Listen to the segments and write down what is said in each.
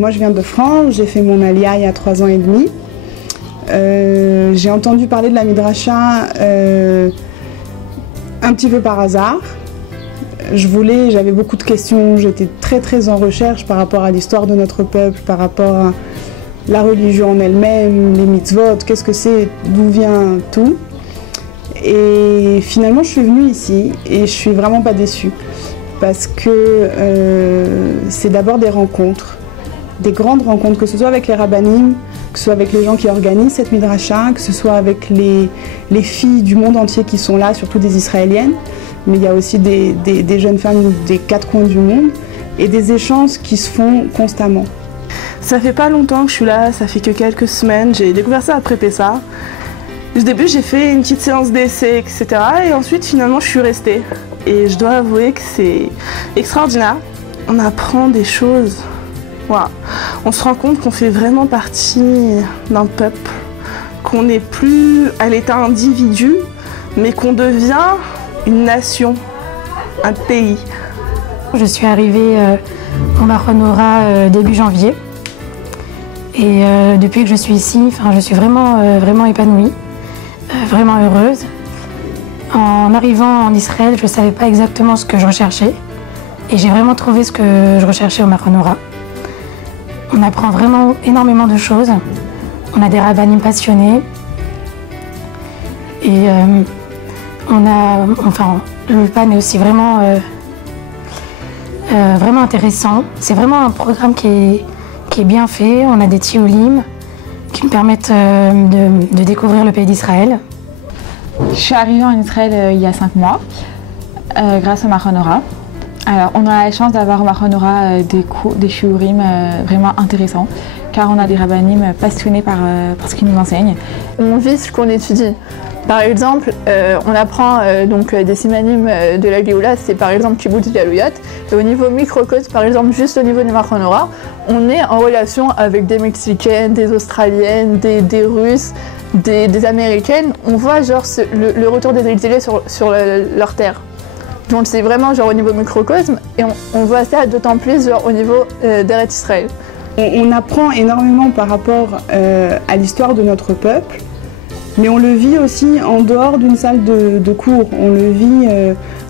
moi je viens de France, j'ai fait mon alia il y a 3 ans et demi. J'ai entendu parler de la Midrasha un petit peu par hasard. J'avais beaucoup de questions, j'étais très en recherche par rapport à l'histoire de notre peuple, par rapport à la religion en elle-même, les mitzvot, qu'est-ce que c'est, d'où vient tout. Et finalement je suis venue ici et je suis vraiment pas déçue parce que c'est d'abord des rencontres, des grandes rencontres, que ce soit avec les rabbanim, que ce soit avec les gens qui organisent cette midrasha, que ce soit avec les filles du monde entier qui sont là, surtout des Israéliennes, mais il y a aussi des jeunes femmes des 4 coins du monde, et des échanges qui se font constamment. Ça fait pas longtemps que je suis là, ça fait que quelques semaines, j'ai découvert ça après Pessah. Au début j'ai fait une petite séance d'essai, etc. Et ensuite finalement je suis restée. Et je dois avouer que c'est extraordinaire. On apprend des choses. Voilà. On se rend compte qu'on fait vraiment partie d'un peuple, qu'on n'est plus à l'état individu, mais qu'on devient une nation, un pays. Je suis arrivée au Marronora début janvier. Et depuis que je suis ici, je suis vraiment épanouie, vraiment heureuse. En arrivant en Israël, je ne savais pas exactement ce que je recherchais. Et j'ai vraiment trouvé ce que je recherchais au Marronora. On apprend vraiment énormément de choses. On a des rabbanim passionnés. Et le PAN est aussi vraiment intéressant. C'est vraiment un programme qui est bien fait. On a des tiolim qui me permettent de découvrir le pays d'Israël. Je suis arrivée en Israël il y a 5 mois, grâce au Marronora. Alors, on a la chance d'avoir au Marronora des shiurim vraiment intéressants, car on a des rabbanim passionnés par ce qu'ils nous enseignent. On vit ce qu'on étudie. Par exemple, on apprend des simanim de la Géoula, c'est par exemple Kibbutz Galuyot. Et au niveau microcosme, par exemple, juste au niveau du Marronora, on est en relation avec des Mexicaines, des Australiennes, des Russes, des Américaines. On voit le retour des exilés sur leur terre. Donc c'est vraiment au niveau microcosme, et on voit ça d'autant plus au niveau d'Eretz Israël. On apprend énormément par rapport à l'histoire de notre peuple, mais on le vit aussi en dehors d'une salle de cours. On le vit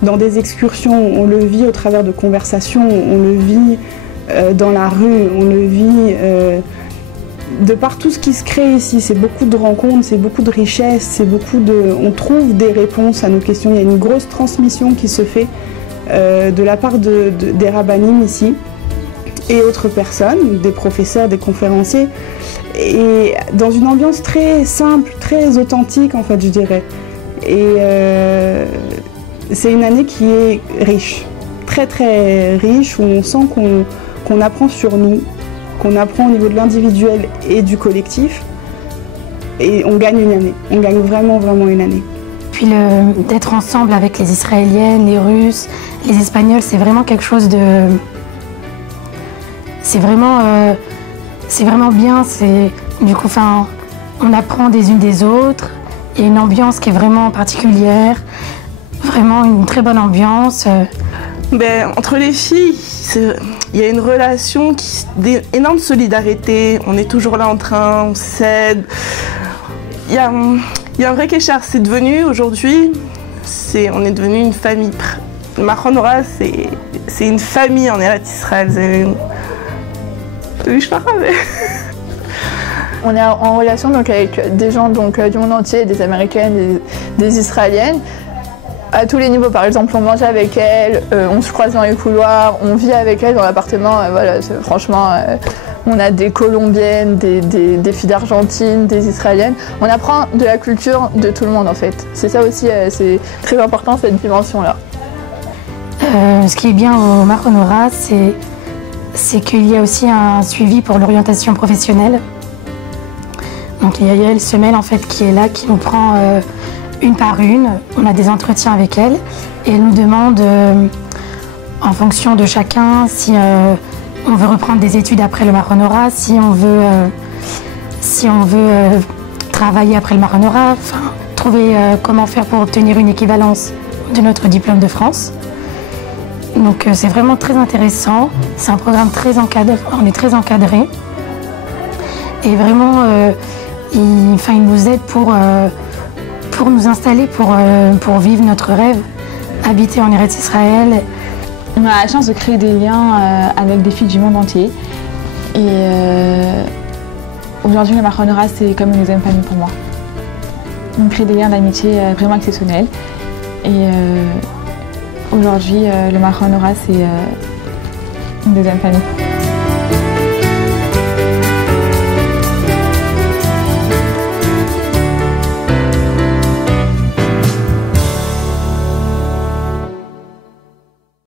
dans des excursions, on le vit au travers de conversations, on le vit dans la rue, on le vit de par tout ce qui se crée ici. C'est beaucoup de rencontres, c'est beaucoup de richesses, on trouve des réponses à nos questions. Il y a une grosse transmission qui se fait de la part des rabbanim ici et autres personnes, des professeurs, des conférenciers, et dans une ambiance très simple, très authentique en fait, je dirais. Et c'est une année qui est riche, très riche, où on sent qu'on apprend sur nous, qu'on apprend au niveau de l'individuel et du collectif, et on gagne une année, on gagne vraiment une année. Puis d'être ensemble avec les Israéliennes, les Russes, les Espagnols, c'est vraiment quelque chose de... C'est vraiment bien, du coup, on apprend des unes des autres, il y a une ambiance qui est vraiment particulière, vraiment une très bonne ambiance. Entre les filles, il y a une relation, d'énorme solidarité, on est toujours là en train, on s'aide. Il y a un vrai kéchar, c'est devenu aujourd'hui, on est devenu une famille. Le Marronora, c'est une famille en Eretz Israël. On est en relation avec des gens du monde entier, des Américaines, des Israéliennes, à tous les niveaux. Par exemple, on mange avec elles, on se croise dans les couloirs, on vit avec elles dans l'appartement. Franchement, on a des Colombiennes, des filles d'Argentine, des Israéliennes. On apprend de la culture de tout le monde en fait. C'est ça aussi, c'est très important cette dimension-là. Ce qui est bien au Marronora, c'est qu'il y a aussi un suivi pour l'orientation professionnelle. Donc il y a Yael Semel en fait qui est là, qui nous prend une par une. On a des entretiens avec elle et elle nous demande en fonction de chacun si on veut reprendre des études après le Marronora, si on veut travailler après le Marronora, trouver comment faire pour obtenir une équivalence de notre diplôme de France. Donc c'est vraiment très intéressant. C'est un programme très encadré, on est très encadré. Et vraiment, il nous aide pour nous installer, pour vivre notre rêve, habiter en Eretz Israël. On a la chance de créer des liens avec des filles du monde entier. Et aujourd'hui, le Mar Hanora, c'est comme une deuxième famille pour moi. On crée des liens d'amitié vraiment exceptionnels. Et aujourd'hui, le Mar Hanora, c'est une deuxième famille.